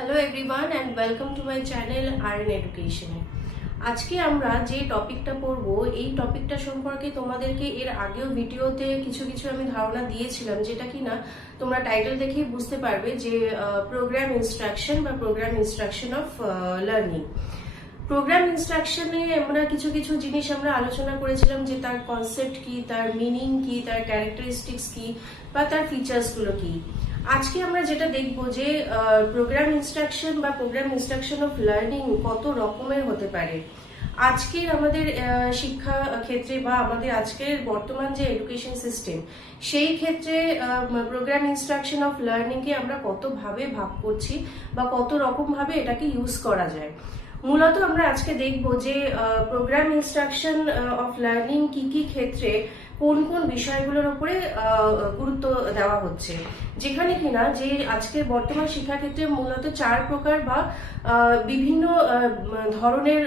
Hello everyone and welcome to my channel earn education. আজকে আমরা যে টপিকটা পড়বো এই টপিকটা সম্পর্কে তোমাদেরকে এর আগেও ভিডিওতে কিছু আমি ধারণা দিয়েছিলাম, যেটা কিনা তোমরা টাইটেল দেখেই বুঝতে পারবে যে প্রোগ্রাম ইনস্ট্রাকশন বা program instruction of learning. Program ইনস্ট্রাকশনে আমরা কিছু জিনিস আমরা আলোচনা করেছিলাম, যে তার কনসেপ্ট কি, তার মিনিং কি, তার ক্যারেক্টারিস্টিক্স কি বা তার ফিচার্সগুলো কি। আজকে আমরা যেটা দেখবো যে প্রোগ্রাম ইনস্ট্রাকশন বা প্রোগ্রাম ইনস্ট্রাকশন অফ লার্নিং কত রকমের হতে পারে। আজকের আমাদের শিক্ষা ক্ষেত্রে বা আমাদের আজকের বর্তমান যে এডুকেশন সিস্টেম, সেই ক্ষেত্রে প্রোগ্রাম ইনস্ট্রাকশন অফ লার্নিংকে আমরা কতভাবে ভাগ করছি বা কত রকম ভাবে এটাকে ইউজ করা যায়। মূলত আমরা আজকে দেখবো যে প্রোগ্রাম ইনস্ট্রাকশন অফ লার্নিং কি কি ক্ষেত্রে কোন কোন বিষয়গুলোর উপরে গুরুত্ব দেওয়া হচ্ছে, যেখানে কিনা যে আজকের বর্তমান শিক্ষাক্ষেত্রে মূলত 4 প্রকার বা বিভিন্ন ধরনের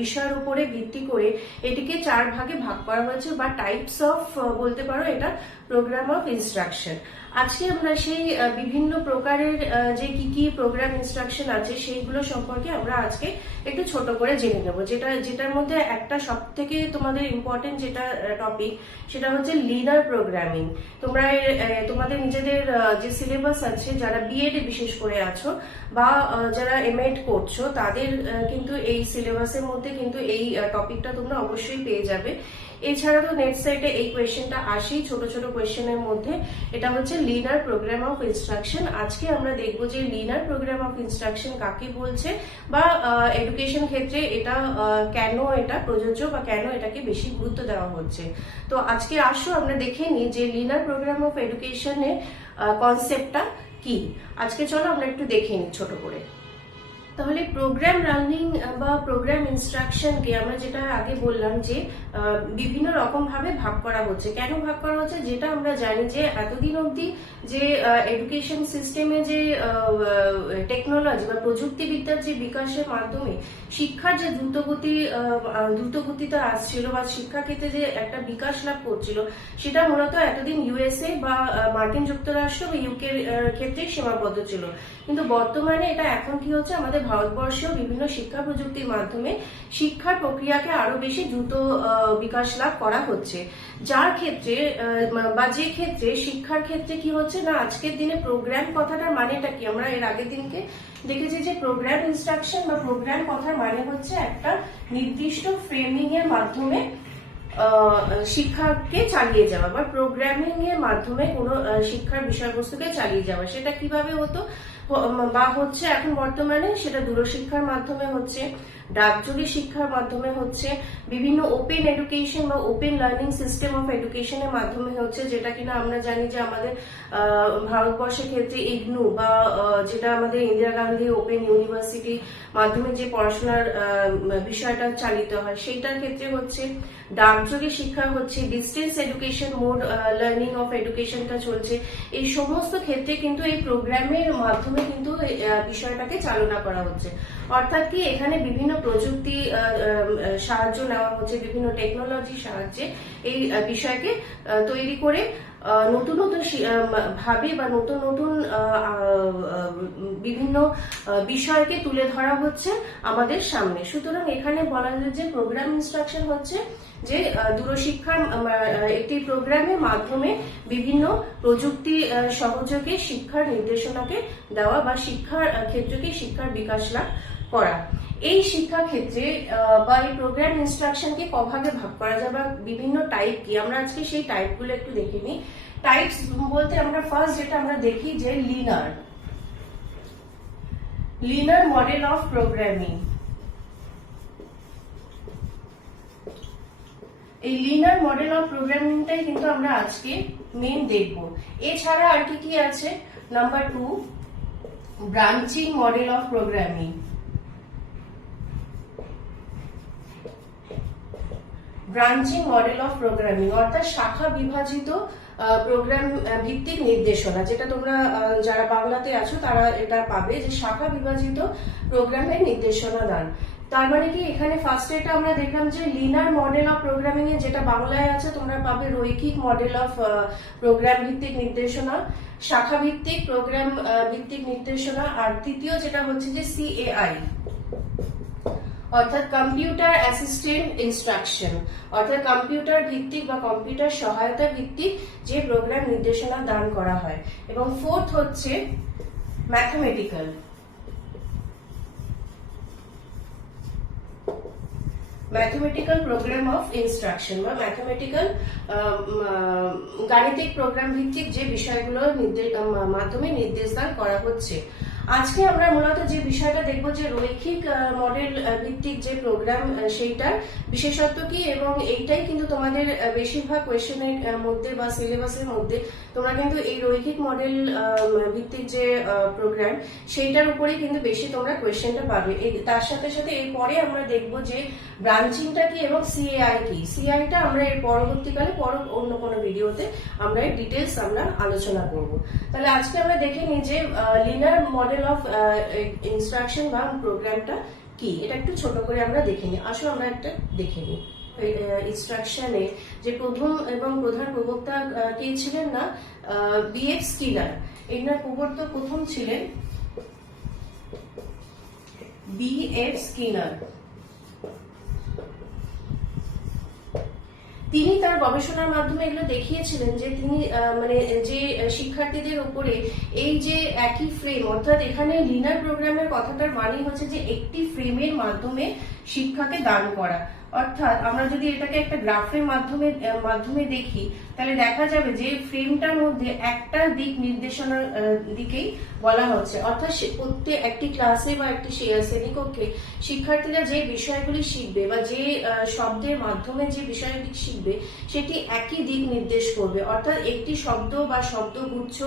বিষয়ের উপরে ভিত্তি করে এটিকে 4 ভাগে ভাগ করা হয়েছে বা টাইপস অফ বলতে পারো এটা প্রোগ্রাম অফ ইনস্ট্রাকশন। আজকে আমরা সেই বিভিন্ন প্রকারের যে কি প্রোগ্রাম ইনস্ট্রাকশন আছে সেইগুলো সম্পর্কে আমরা আজকে একটু ছোট করে জেনে নেব। যেটার মধ্যে একটা সব থেকে তোমাদের ইম্পর্টেন্ট যেটা টপিক, সেটা হচ্ছে লিনার প্রোগ্রামিং। তোমরা তোমাদের নিজেদের যে সিলেবাস আছে, যারা বিএড এ বিশেষ করে আছো বা যারা এমএড করছো, তাদের কিন্তু এই সিলেবাসের মধ্যে কিন্তু এই টপিকটা তোমরা অবশ্যই পেয়ে যাবে। এছাড়া তো নেট সাইটে এই কোয়েশ্চেনটা আসেই ছোট কোয়েশ্চেনের মধ্যে। এটা হচ্ছে লিনার প্রোগ্রাম অফ ইনস্ট্রাকশন। আজকে আমরা দেখবো যে লিনার প্রোগ্রাম অফ ইনস্ট্রাকশন কাকে বলছে বা এডুকেশন ক্ষেত্রে এটা কেন এটা প্রযোজ্য বা কেন এটাকে বেশি গুরুত্ব দেওয়া হচ্ছে। তো আজকে আসো আমরা দেখে নিই যে লিনার প্রোগ্রাম অফ এডুকেশনের কনসেপ্টটা কি। আজকে চলো আমরা একটু দেখে নিই ছোট করে। তাহলে প্রোগ্রাম লার্নিং বা প্রোগ্রাম ইনস্ট্রাকশনকে আমরা যেটা আগে বললাম যে বিভিন্ন রকম ভাবে ভাগ করা হচ্ছে। কেন ভাগ করা হচ্ছে? যেটা আমরা জানি যে এতদিন অবধি যে এডুকেশন সিস্টেমে যে টেকনোলজি বা প্রযুক্তিবিদ্যার যে বিকাশের মাধ্যমে শিক্ষার যে দ্রুতগতিতে আসছিল বা শিক্ষা ক্ষেত্রে যে একটা বিকাশ লাভ করছিল, সেটা মূলত এতদিন ইউএসএ বা মার্কিন যুক্তরাষ্ট্র বা ইউকের ক্ষেত্রে সীমাবদ্ধ ছিল। কিন্তু বর্তমানে এটা এখন কি হচ্ছে, আমাদের ভারতবর্ষেও বিভিন্ন শিক্ষা প্রযুক্তির মাধ্যমে শিক্ষার প্রক্রিয়াকে আরো বেশি দ্রুত বিকাশ লাভ করা হচ্ছে। যার ক্ষেত্রে বা যে ক্ষেত্রে শিক্ষার ক্ষেত্রে কি হচ্ছে না, আজকের দিনে প্রোগ্রাম কথাটার মানেটা কি, আমরা এর আগের দিনকে দেখেছি যে প্রোগ্রাম ইনস্ট্রাকশন বা প্রোগ্রাম কথার মানে হচ্ছে একটা নির্দিষ্ট ফ্রেমিং এর মাধ্যমে শিক্ষাকে চালিয়ে যাওয়া বা প্রোগ্রামিং এর মাধ্যমে কোনো শিক্ষার বিষয়বস্তুকে চালিয়ে যাওয়া। সেটা কিভাবে হতো বা হচ্ছে এখন বর্তমানে, সেটা দূরশিক্ষার মাধ্যমে হচ্ছে, ডাকযোগে শিক্ষার মাধ্যমে হচ্ছে, বিভিন্ন ওপেন এডুকেশন বা ওপেন লার্নিং সিস্টেম অফ এডুকেশনের মাধ্যমে হচ্ছে, যেটা কিনা আমরা জানি যে আমাদের ভারতবর্ষের ক্ষেত্রে ইগনু বা যেটা আমাদের ইন্দিরা গান্ধী ওপেন ইউনিভার্সিটি মাধ্যমে যে পড়াশোনার বিষয়টা চালিত হয়, সেইটার ক্ষেত্রে হচ্ছে। ডাকযোগে শিক্ষা হচ্ছে, distance education mode learning of এডুকেশনটা চলছে। এই সমস্ত ক্ষেত্রে কিন্তু এই প্রোগ্রামের মাধ্যমে কিন্তু বিষয়টাকে চালনা করা হচ্ছে। অর্থাৎ কি, এখানে বিভিন্ন প্রযুক্তি সাহায্য নেওয়া হচ্ছে, বিভিন্ন টেকনোলজির সাহায্যে এই বিষয়কে তৈরি করে নতুন ভাবে বা নতুন বিভিন্ন বিষয়কে তুলে ধরা হচ্ছে আমাদের সামনে। সুতরাং এখানে বলা যায় যে প্রোগ্রাম ইনস্ট্রাকশন হচ্ছে যে দূরশিক্ষার একটি প্রোগ্রামের মাধ্যমে বিভিন্ন প্রযুক্তি সহযোগে শিক্ষার নির্দেশনাকে দেওয়া বা শিক্ষার ক্ষেত্রকে শিক্ষার বিকাশ লাভ করা। এই শিক্ষা ক্ষেত্রে বা এই প্রোগ্রাম ইনস্ট্রাকশনকে কভাবে ভাগ করা যায় বা বিভিন্ন টাইপ কি, আমরা আজকে সেই টাইপগুলো একটু দেখে নিই। টাইপস বলতে আমরা ফার্স্ট যেটা আমরা দেখি যে লিনার মডেল অফ প্রোগ্রামিং। এই লিনার মডেল অফ প্রোগ্রামিংটাই কিন্তু আমরা আজকে মেন দেখব। এছাড়া আর কি আছে, number 2 branching model of programming. Branching model of programming অর্থাৎ শাখা বিভাজিত প্রোগ্রাম ভিত্তিক নির্দেশনা, যেটা তোমরা যারা বাংলাতে আছো তারা এটা পাবে, যে শাখা বিভাজিত প্রোগ্রামের নির্দেশনা দান। তার মানে কি, এখানে ফার্স্ট এটা আমরা দেখলাম যে লিনার মডেল অফ প্রোগ্রামিং এ যেটা বাংলায় আছে তোমরা পাবে রৈখিক মডেল অফ প্রোগ্রাম ভিত্তিক নির্দেশনা, শাখা ভিত্তিক প্রোগ্রাম ভিত্তিক নির্দেশনা। আর তৃতীয় যেটা হচ্ছে যে সিএআই, অর্থাৎ কম্পিউটার অ্যাসিস্টেন্ট ইনস্ট্রাকশন, অর্থাৎ কম্পিউটার ভিত্তিক বা কম্পিউটার সহায়তা ভিত্তিক যে প্রোগ্রাম নির্দেশনা দান করা হয়। এবং ফোর্থ হচ্ছে mathematical, mathematical program of instruction বা ম্যাথমেটিক্যাল গাণিতিক প্রোগ্রাম ভিত্তিক যে বিষয়গুলোর মাধ্যমে নির্দেশদান করা হচ্ছে। আজকে আমরা মূলত যে বিষয়টা দেখবো যে রৈখিক মডেল ভিত্তিক যে প্রোগ্রাম, সেইটার বিশেষত্ব কি, এবং এইটাই কিন্তু তোমাদের বেশিরভাগ কোয়েশ্চেনের মধ্যে বা সিলেবাসের মধ্যে তোমরা কিন্তু এই রৈখিক মডেল ভিত্তিক যে প্রোগ্রাম সেইটার উপরেই কিন্তু বেশি তোমরা কোয়েশ্চেনটা পাবে। তার সাথে সাথে এরপরে আমরা দেখবো যে ব্রাঞ্চিংটা কি এবং সিএআই কি। সিআইটা আমরা এর পরবর্তীকালে অন্য কোনো ভিডিওতে আমরা এর ডিটেলস আমরা আলোচনা করব। তাহলে আজকে আমরা দেখে নিই যে লিনার মডেল অফ ইনস্ট্রাকশন বা প্রোগ্রামটা কি, এটা একটু ছোট করে আমরা দেখে নিই। আসো আমরা একটা দেখে নিই। ইনস্ট্রাকশনে যে প্রথম এবং প্রধান প্রবক্তা কে ছিলেন না, বিএফ স্কিনার। এনার প্রবর্তক প্রথম ছিলেন বিএফ স্কিনার। তিনি তার গবেষণার মাধ্যমে এগুলো দেখিয়েছিলেন যে তিনি মানে যে শিক্ষার্থীদের উপরে এই যে একই ফ্রেম, অর্থাৎ এখানে লিনার প্রোগ্রামের কথাটার মানে হচ্ছে যে একটি ফ্রেমের মাধ্যমে শিক্ষাকে দান করা। অর্থাৎ আমরা যদি এটাকে একটা গ্রাফের মাধ্যমে দেখি, তাহলে দেখা যাবে যে ফ্রেমটার মধ্যে একটা দিক নির্দেশনার দিকেই বলা হচ্ছে। অর্থাৎ প্রত্যেক একটি ক্লাসে বা একটি শ্রেণীকক্ষে শিক্ষার্থীরা যে বিষয়গুলি শিখবে বা যে শব্দের মাধ্যমে যে বিষয়গুলি শিখবে সেটি একই দিক নির্দেশ করবে। অর্থাৎ একটি শব্দ বা শব্দগুচ্ছ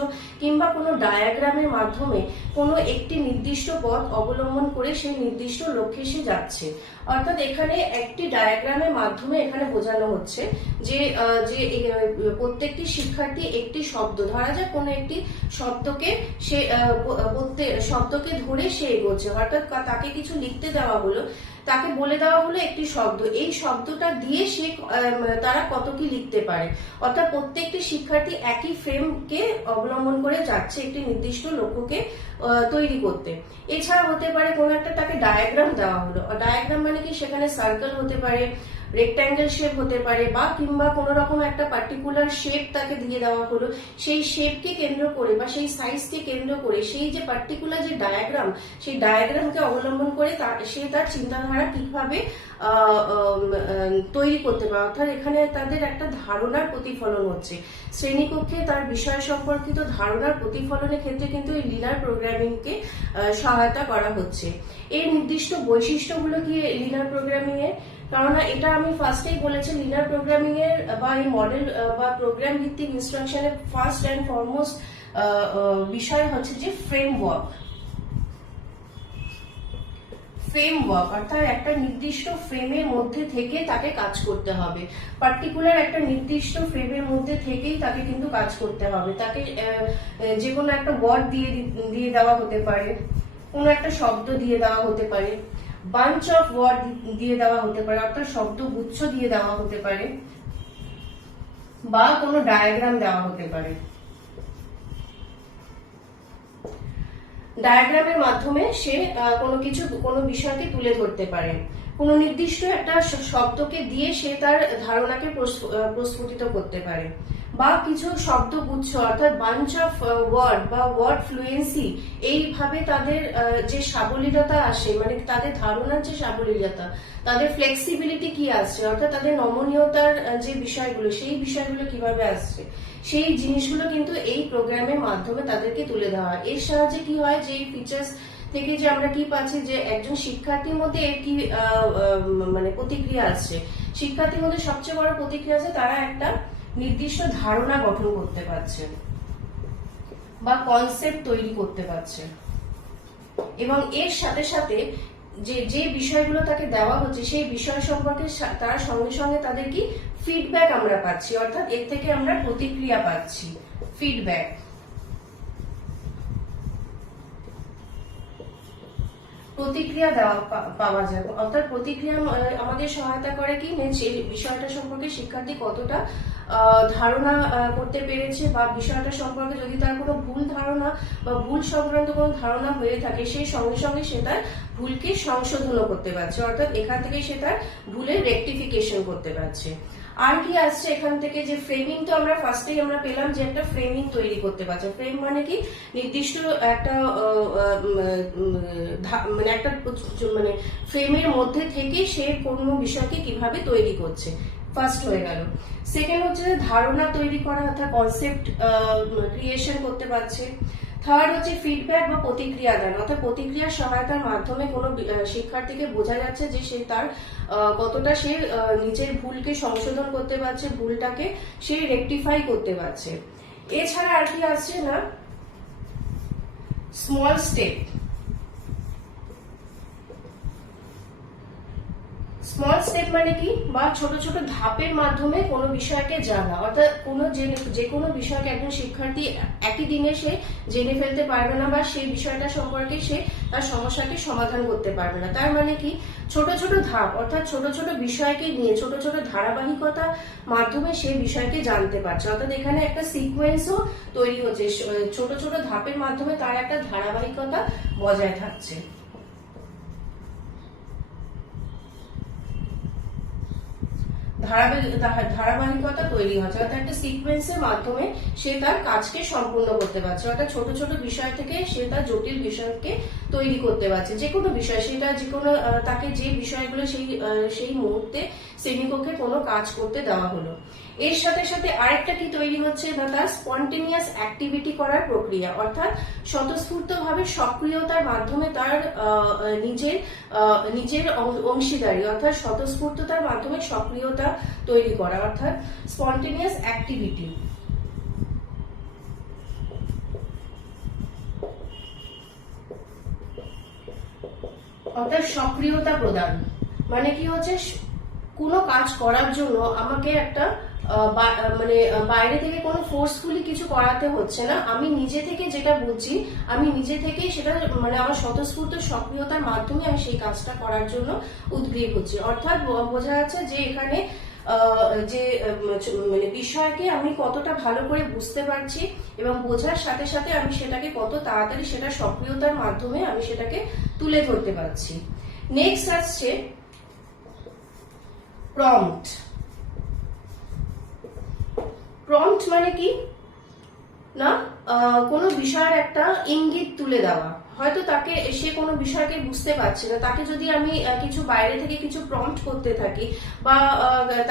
কিংবা কোনো ডায়াগ্রামের মাধ্যমে কোনো একটি নির্দিষ্ট পথ অবলম্বন করে সেই নির্দিষ্ট লক্ষ্যে সে যাচ্ছে। অর্থাৎ এখানে একটি ডায়াগ্রামের মাধ্যমে এখানে বোঝানো হচ্ছে যে প্রত্যেকটি শিক্ষার্থী একটি শব্দ, ধরা যাক কোনো একটি শব্দকে সে শব্দকে ধরে সে এগোচ্ছে। অর্থাৎ তাকে কিছু লিখতে দেওয়া হলো, তাকে বলে দেওয়া হলো একটি শব্দ, এই শব্দটা দিয়ে সে তারা কত কি লিখতে পারে। অর্থাৎ প্রত্যেকটি শিক্ষার্থী একই ফ্রেমকে অবলম্বন করে যাচ্ছে একটি নির্দিষ্ট লক্ষ্যকে তৈরি করতে। এছাড়া হতে পারে কোনো একটা তাকে ডায়াগ্রাম দেওয়া হলো, ডায়াগ্রাম মানে কি, সেখানে সার্কেল হতে পারে, রেক্ট্যাঙ্গেল শেপ হতে পারে, বা কিংবা কোনো রকম একটা পার্টিকুলার শেপ তাকে দিয়ে দেওয়া হলো, সেই শেপকে কেন্দ্র করে বা সেই সাইজকে কেন্দ্র করে সেই যে পার্টিকুলার যে ডায়াগ্রাম, সেই ডায়াগ্রামকে অবলম্বন করে সে তার চিন্তাধারা কিভাবে তৈরি করতে পারে। অর্থাৎ এখানে তাদের একটা ধারণার প্রতিফলন হচ্ছে, শ্রেণীকক্ষে তার বিষয় সম্পর্কিত ধারণার প্রতিফলনের ক্ষেত্রে কিন্তু এই লিনার প্রোগ্রামিংকে সহায়তা করা হচ্ছে। এর নির্দিষ্ট বৈশিষ্ট্যগুলো কি লিনার প্রোগ্রামিং এর, কারণ এটা আমি ফার্স্টেই বলেছি, লিনার প্রোগ্রামিং এর বা এই মডেল বা প্রোগ্রাম ভিত্তিক ইনস্ট্রাকশনের ফার্স্ট অ্যান্ড ফরমোস্ট বিষয় হচ্ছে যে ফ্রেমওয়ার্ক। অর্থাৎ একটা নির্দিষ্ট ফ্রেমের মধ্যে থেকে তাকে কাজ করতে হবে, পার্টিকুলার একটা নির্দিষ্ট ফ্রেমের মধ্যে থেকেই তাকে কিন্তু কাজ করতে হবে। তাকে যে কোনো একটা ওয়ার্ড দিয়ে দেওয়া হতে পারে, কোনো একটা শব্দ দিয়ে দেওয়া হতে পারে, বাঞ্চ অফ ওয়ার্ড দিয়ে দেওয়া হতে পারে, অর্থাৎ শব্দগুচ্ছ দিয়ে দেওয়া হতে পারে, বা কোনো ডায়াগ্রাম দেওয়া হতে পারে। ডায়াগ্রামের মাধ্যমে সে কোনো বিষয়কে তুলে ধরতে পারে। কোনো নির্দিষ্ট একটা শব্দকে দিয়ে সে তার ধারণাকে প্রস্ফুটিত করতে পারে, বা কিছু শব্দগুচ্ছ অর্থাৎ বাঞ্চ অফ ওয়ার্ড বা ওয়ার্ড ফ্লুয়েন্সি, এইভাবে তাদের যে সাবলীলতা আসে, মানে তাদের ধারণার যে সাবলীলতা, তাদের ফ্লেক্সিবিলিটি কি আসছে, অর্থাৎ তাদের নমনীয়তার যে বিষয়গুলো, সেই বিষয়গুলো কিভাবে আসছে, সেই জিনিসগুলো কিন্তু এই প্রোগ্রামের মাধ্যমে তাদেরকে তুলে দেওয়া হয়। এর সাহায্যে কি হয়, যে ফিচার্স থেকে যে আমরা কি পাচ্ছি, যে একজন শিক্ষার্থীর মধ্যে এর কি মানে প্রতিক্রিয়া আসছে, শিক্ষার্থীর মধ্যে সবচেয়ে বড় প্রতিক্রিয়া আছে, তারা একটা নির্দিষ্ট ধারণা গঠন করতে পারছে বা কনসেপ্ট তৈরি করতে পারছে। এবং এর সাথে সাথে যে যে বিষয়গুলো তাকে দেওয়া হচ্ছে সেই বিষয় সম্পর্কে তারা সঙ্গে সঙ্গে তাদের কি ফিডব্যাক আমরা পাচ্ছি, অর্থাৎ এর থেকে আমরা প্রতিক্রিয়া পাচ্ছি, ফিডব্যাক। প্রতিক্রিয়া পাওয়া যায়, অর্থাৎ প্রতিক্রিয়া আমাদের সহায়তা করে কি যে বিষয়টা সম্পর্কে শিক্ষার্থী কতটা ধারণা করতে পেরেছে, বা বিষয়টা সম্পর্কে যদি তার কোনো ভুল ধারণা বা ভুল সংক্রান্ত কোনো ধারণা হয়ে থাকে সেই সঙ্গে সঙ্গে সে তার ভুলকে সংশোধনও করতে পারছে, অর্থাৎ এখান থেকে সে তার ভুলের রেকটিফিকেশন করতে পারছে। আর কি আসছে এখান থেকে, যে ফ্রেমিং তো আমরা ফার্স্টেই আমরা পেলাম যে একটা ফ্রেমিং তৈরি করতে পারছে। ফ্রেম মানে কি নির্দিষ্ট একটা মানে একটা মানে ফ্রেমের মধ্যে থেকে সে কোনো বিষয়কে কিভাবে তৈরি করছে, ফার্স্ট হয়ে গেল। সেকেন্ড হচ্ছে ধারণা তৈরি করা, অর্থাৎ কনসেপ্ট ক্রিয়েশন করতে পারছে। থার্ড হচ্ছে ফিডব্যাক বা প্রতিক্রিয়া দান, অর্থাৎ প্রতিক্রিয়ার সহায়তার মাধ্যমে কোনো শিক্ষার্থীকে বোঝা যাচ্ছে যে সে তার কতটা সে নিজের ভুলকে সংশোধন করতে পারছে, ভুলটাকে সে রেকটিফাই করতে পারছে। এছাড়া আর কি আসছে না, স্মল স্টেপ। স্মল স্টেপ মানে কি, বা ছোট ছোট ধাপের মাধ্যমে কোনো বিষয়কে জানা, অর্থাৎ যে কোনো বিষয়কে একজন শিক্ষার্থী একই দিনে সে জেনে ফেলতে পারবে না, বা সেই বিষয়টা সম্পর্কে সে তার সমস্যাকে সমাধান করতে পারবে না। তার মানে কি ছোট ছোট ধাপ, অর্থাৎ ছোট ছোট বিষয়কে নিয়ে ছোট ছোট ধারাবাহিকতা মাধ্যমে সেই বিষয়কে জানতে পারছে, অর্থাৎ এখানে একটা সিকোয়েন্সও তৈরি হচ্ছে, ছোট ছোট ধাপের মাধ্যমে তার একটা ধারাবাহিকতা বজায় থাকছে। ধারাবাহিকতা তৈরি হচ্ছে, অর্থাৎ একটা সিকোয়েন্সের মাধ্যমে সে তার কাজকে সম্পূর্ণ করতে পারছে, অর্থাৎ ছোট ছোট বিষয় থেকে সে তার জটিল বিষয়কে তৈরি করতে পারছে। যে কোনো বিষয়, সেটা যে কোনো তাকে যে বিষয়গুলো সেই মুহূর্তে শ্রেণীকক্ষে কোনো কাজ করতে দেওয়া হলো। এর সাথে সাথে আরেকটা কি তৈরি হচ্ছে না, তার স্পন্টেনিয়াস অ্যাক্টিভিটি করার প্রক্রিয়া, অর্থাৎ স্বতঃস্ফূর্তভাবে সক্রিয়তার মাধ্যমে তার নিজের অংশীদারি, অর্থাৎ স্বতঃস্ফূর্ততার মাধ্যমে সক্রিয়তা তৈরি করা, অর্থাৎ স্পন্টেনিয়াস অ্যাক্টিভিটি। অর্থাৎ সক্রিয়তা প্রদান মানে কি হচ্ছে, কোনো কাজ করার জন্য আমাকে একটা মানে বাইরে থেকে কোনো ফোর্সফুলি কিছু করাতে হচ্ছে না, আমি নিজে থেকে যেটা বুঝছি আমি নিজে থেকে সেটা মানে আমার স্বতঃস্ফূর্ত সক্রিয়তার মাধ্যমে আমি সেই কাজটা করার জন্য উদ্গ্রীব হচ্ছি। অর্থাৎ বোঝা যাচ্ছে যে এখানে যে মানে বিষয়কে আমি কতটা ভালো করে বুঝতে পারছি এবং বোঝার সাথে সাথে আমি সেটাকে কত তাড়াতাড়ি সেটা সক্রিয়তার মাধ্যমে আমি সেটাকে তুলে ধরতে পারছি। নেক্সট আসছে প্রম্পট। প্রম্পট মানে কি না, কোনো বিষয়ের একটা ইঙ্গিত তুলে দেওয়া, হয়তো তাকে সে কোনো বিষয়কে বুঝতে পারছে না, তাকে যদি আমি কিছু বাইরে থেকে কিছু প্রম্পট করতে থাকি বা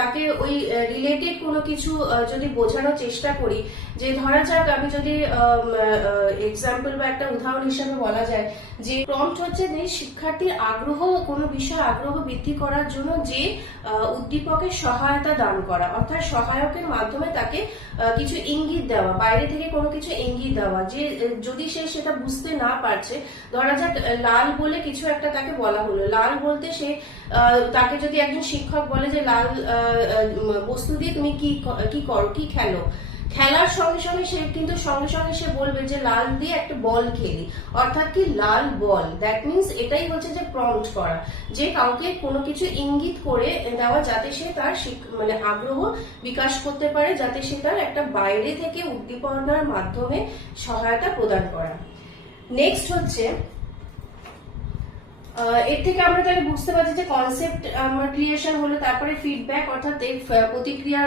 তাকে ওই রিলেটেড কোনো কিছু যদি বোঝানোর চেষ্টা করি, যে ধরা যাক আমি যদি এক্সাম্পল বা একটা উদাহরণ হিসেবে বলা যায় যে প্রম্পট হচ্ছে যে শিক্ষার্থীর আগ্রহ, কোনো বিষয়ে আগ্রহ বৃদ্ধি করার জন্য যে উদ্দীপকের সহায়তা দান করা, অর্থাৎ সহায়কের মাধ্যমে তাকে কিছু ইঙ্গিত দেওয়া, বাইরে থেকে কোনো কিছু ইঙ্গিত দেওয়া, যে যদি সে সেটা বুঝতে না পারছে, ধরা যাক লাল বলে কিছু একটা তাকে বলা হলো, লাল বলতে সে তাকে যদি একজন শিক্ষক বলে যে লাল বস্তু দিয়ে তুমি কি করো, কি খেলো, খেলার সঙ্গে সঙ্গে সে কিন্তু সঙ্গে সঙ্গে সে বলবে যে লাল দিয়ে একটা বল খেলি, অর্থাৎ কি লাল বল, দ্যাট মিনস এটাই হচ্ছে যে প্রম্পট করা, যে কাউকে কোনো কিছু ইঙ্গিত করে দেওয়া যাতে সে তার মানে আগ্রহ বিকাশ করতে পারে, যাতে সে তার একটা বাইরে থেকে উদ্দীপনার মাধ্যমে সহায়তা প্রদান করা। নেক্সট হচ্ছে এর থেকে আমরা তাহলে বুঝতে পারছি যে কনসেপ্ট আমার ক্রিয়েশন হলো, তারপরে ফিডব্যাক অর্থাৎ প্রতিক্রিয়া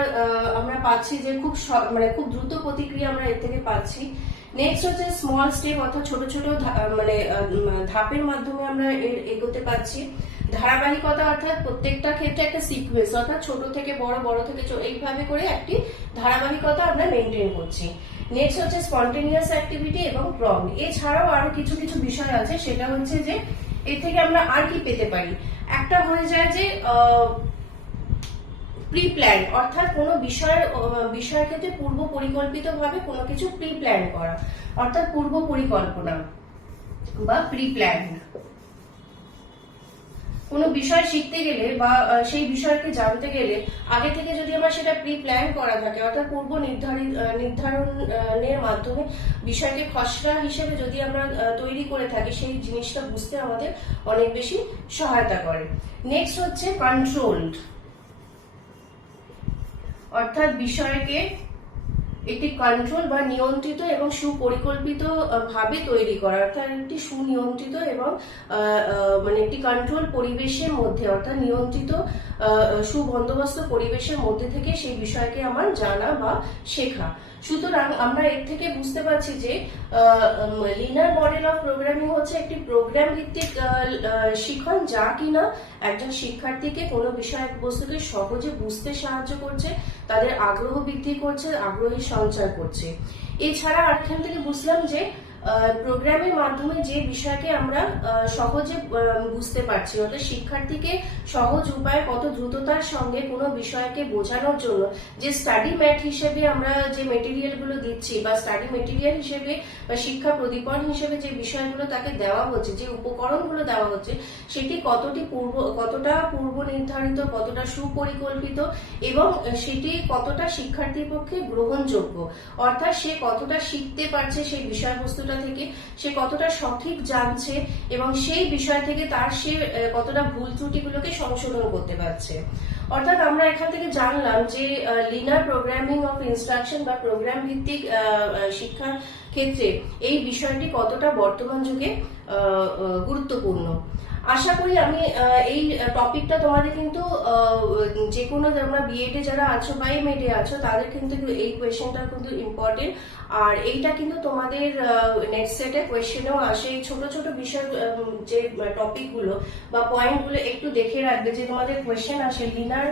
আমরা পাচ্ছি, যে মানে খুব দ্রুত প্রতিক্রিয়া আমরা এর থেকে পাচ্ছি। নেক্সট হচ্ছে স্মল স্টেপ, অর্থাৎ ছোট ছোট মানে ধাপের মাধ্যমে আমরা এগোতে পারছি। ধারাবাহিকতা, অর্থাৎ প্রত্যেকটা ক্ষেত্রে একটা সিকোয়েন্স, অর্থাৎ ছোট থেকে বড়, বড় থেকে এইভাবে করে একটি ধারাবাহিকতা আমরা মেনটেন করছি। নেক্সট হচ্ছে স্পন্টেনিয়াস অ্যাক্টিভিটি এবং প্রম্পট। এছাড়াও আরো কিছু কিছু বিষয় আছে, সেটা হচ্ছে যে এর থেকে আমরা আর কি পেতে পারি। একটা হয়ে যায় যে প্রি প্ল্যান, অর্থাৎ কোনো বিষয়ের ক্ষেত্রে পূর্ব পরিকল্পিত ভাবে কোনো কিছু প্রি প্ল্যান করা, অর্থাৎ পূর্ব পরিকল্পনা বা প্রি প্ল্যান। কোনো বিষয় শিখতে গেলে বা সেই বিষয়কে জানতে গেলে আগে থেকে যদি আমার সেটা প্রি প্ল্যান করা থাকে, অর্থাৎ পূর্ব নির্ধারণের মাধ্যমে বিষয়কে খসড়া হিসেবে যদি আমরা তৈরি করে থাকি, সেই জিনিসটা বুঝতে আমাদের অনেক বেশি সহায়তা করে। নেক্সট হচ্ছে কন্ট্রোলড, অর্থাৎ বিষয়কে একটি কন্ট্রোল বা নিয়ন্ত্রিত এবং সুপরিকল্পিত ভাবে তৈরি করা, অর্থাৎ একটি সুনিয়ন্ত্রিত এবং মানে একটি কন্ট্রোল পরিবেশের মধ্যে, অর্থাৎ নিয়ন্ত্রিত সুবন্দোবস্ত পরিবেশের মধ্যে থেকে সেই বিষয়কে আমার জানা বা শেখা। সুতরাং আমরা এর থেকে বুঝতে পারছি যে লিনার মডেল অফ প্রোগ্রামিং হচ্ছে একটি প্রোগ্রাম ভিত্তিক শিখন, যা কিনা একজন শিক্ষার্থীকে কোনো বিষয়বস্তুকে সহজে বুঝতে সাহায্য করছে, তাদের আগ্রহ বৃদ্ধি করছে, আগ্রহের সঞ্চার করছে। এছাড়া এখান থেকে বুঝলাম যে প্রোগ্রামের মাধ্যমে যে বিষয়কে আমরা সহজে বুঝতে পারছি, অর্থাৎ শিক্ষার্থীকে সহজ উপায়ে কত দ্রুততার সঙ্গে কোনো বিষয়কে বোঝানোর জন্য যে স্টাডি ম্যাট হিসেবে আমরা যে মেটেরিয়াল গুলো দিচ্ছি বা স্টাডি মেটেরিয়াল হিসেবে বা শিক্ষা প্রদীপন হিসেবে যে বিষয়গুলো তাকে দেওয়া হচ্ছে, যে উপকরণগুলো দেওয়া হচ্ছে, সেটি কতটা পূর্ব নির্ধারিত, কতটা সুপরিকল্পিত এবং সেটি কতটা শিক্ষার্থীর পক্ষে গ্রহণযোগ্য, অর্থাৎ সে কতটা শিখতে পারছে সেই বিষয়বস্তুটা থেকে, সে কতটা সঠিক জানছে এবং সেই বিষয় থেকে তার সে কতটা ভুল ত্রুটিগুলোকে সংশোধন করতে পারছে। অর্থাৎ আমরা এখান থেকে জানলাম যে লিনার প্রোগ্রামিং অফ ইনস্ট্রাকশন বা প্রোগ্রাম ভিত্তিক শিক্ষার ক্ষেত্রে এই বিষয়টি কতটা বর্তমান যুগে গুরুত্বপূর্ণ। আশা করি আমি এই টপিকটা তোমাদের কিন্তু যে কোনো তোমরা বিএড এ যারা আছো বা এমএড এ আছো তাদের কিন্তু এই কোয়েশ্চেনটা কিন্তু ইম্পর্টেন্ট, আর এইটা কিন্তু তোমাদের নেক্সট সেটে কোয়েশ্চেনেও আসে। এই ছোট ছোট বিষয় যে টপিকগুলো বা পয়েন্টগুলো একটু দেখে রাখবে, যে তোমাদের কোয়েশ্চেন আসে লিনার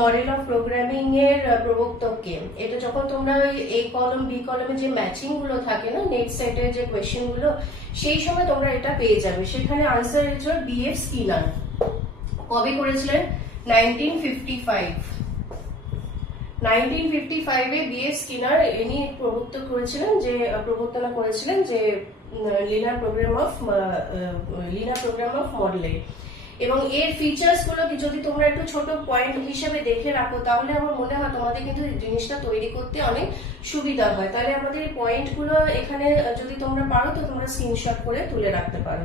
মডেল অফ প্রোগ্রামিং এর প্রবর্তক কে। এটা যখন তোমরা এ কলম বি কলমে যে ম্যাচিং গুলো থাকে না নেক্সট সেটের যে কোয়েশ্চেন গুলো, সেই সময় তোমরা এটা পেয়ে যাবে। সেখানে আনসার হচ্ছে বিএফ স্কিনার। কবে করেছিলেন? 1955 এ বিএফ স্কিনার ইনি প্রবর্তনা করেছিলেন যে লিনার প্রোগ্রাম অফ মডেলিং। এবং এর ফিচার্স গুলো যদি তোমরা একটু ছোট পয়েন্ট হিসেবে দেখে রাখো, তাহলে আমার মনে হয় তোমাদের কিন্তু জিনিসটা তৈরি করতে অনেক সুবিধা হয়। তাহলে আমাদের এই পয়েন্ট গুলো এখানে যদি তোমরা পারো তো তোমরা স্ক্রিনশট করে তুলে রাখতে পারো।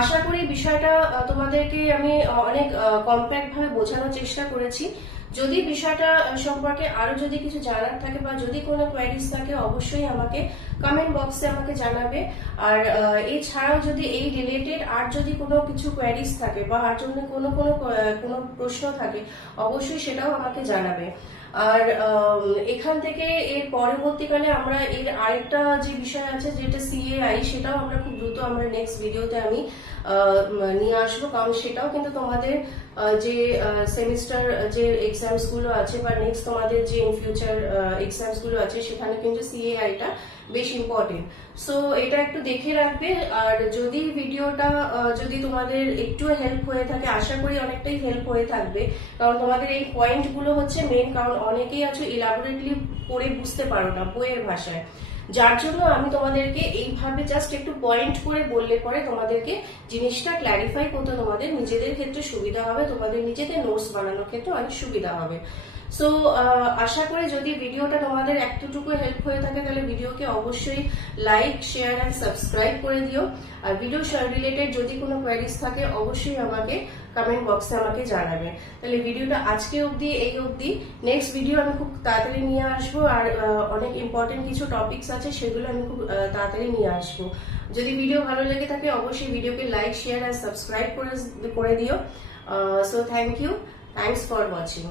আশা করি বিষয়টা তোমাদেরকে আমি অনেক কম্প্যাক্ট ভাবে বোঝানোর চেষ্টা করেছি। যদি বিষয়টা সম্পর্কে আরো যদি কিছু জানার থাকে বা যদি কোনো কোয়েরিজ থাকে, অবশ্যই আমাকে কমেন্ট বক্সে আমাকে জানাবে। আর এছাড়াও যদি এই রিলেটেড আর যদি কোনো কিছু কোয়েরিজ থাকে বা আর জন্য কোনো প্রশ্ন থাকে, অবশ্যই সেটাও আমাকে জানাবে। আর এখান থেকে এর পরবর্তীকালে আমরা এর আরেকটা যে বিষয় আছে যেটা সিএআই, সেটাও আমরা খুব দ্রুত আমরা নেক্সট ভিডিওতে আমি নিয়ে আসবো, কারণ সেটাও কিন্তু তোমাদের যে সেমিস্টার যে এক্সামস গুলো আছে বা নেক্সট তোমাদের যে ইন ফিউচার এক্সামস গুলো আছে, সেখানে কিন্তু সিএআইটা বেশ ইম্পর্টেন্ট। সো এটা একটু দেখে রাখবে। আর যদি ভিডিওটা যদি তোমাদের একটু হেল্প হয়ে থাকে, আশা করি অনেকটাই হেল্প হয়ে থাকবে, কারণ তোমাদের এই পয়েন্ট গুলো হচ্ছে মেন। কারণ অনেকেই আছো ইলাবোরেটলি পড়ে বুঝতে পারো না বইয়ের ভাষায়, যার জন্য আমি তোমাদেরকে এইভাবে জাস্ট একটু পয়েন্ট করে বললে পরে তোমাদেরকে জিনিসটা ক্ল্যারিফাই করতে তোমাদের নিজেদের ক্ষেত্রে সুবিধা হবে, তোমাদের নিজেদের নোটস বানানোর ক্ষেত্রে অনেক সুবিধা হবে। সো আশা করি যদি ভিডিওটা তোমাদের একটুটুকু হেল্প হয়ে থাকে, তাহলে ভিডিওকে অবশ্যই লাইক, শেয়ার এন্ড সাবস্ক্রাইব করে দিও। আর ভিডিও রিলেটেড যদি কোনো কোয়েরিজ থাকে, অবশ্যই আমাকে কমেন্ট বক্সে আমাকে জানাবে। তাহলে ভিডিওটা আজকে অবধি এই অবধি। নেক্সট ভিডিও আমি খুব তাড়াতাড়ি নিয়ে আসবো, আর অনেক ইম্পর্টেন্ট কিছু টপিকস আছে সেগুলো আমি খুব তাড়াতাড়ি নিয়ে আসবো। যদি ভিডিও ভালো লেগে থাকে, অবশ্যই ভিডিওকে লাইক, শেয়ার আর সাবস্ক্রাইব করে দিও। So thank you, thanks for watching.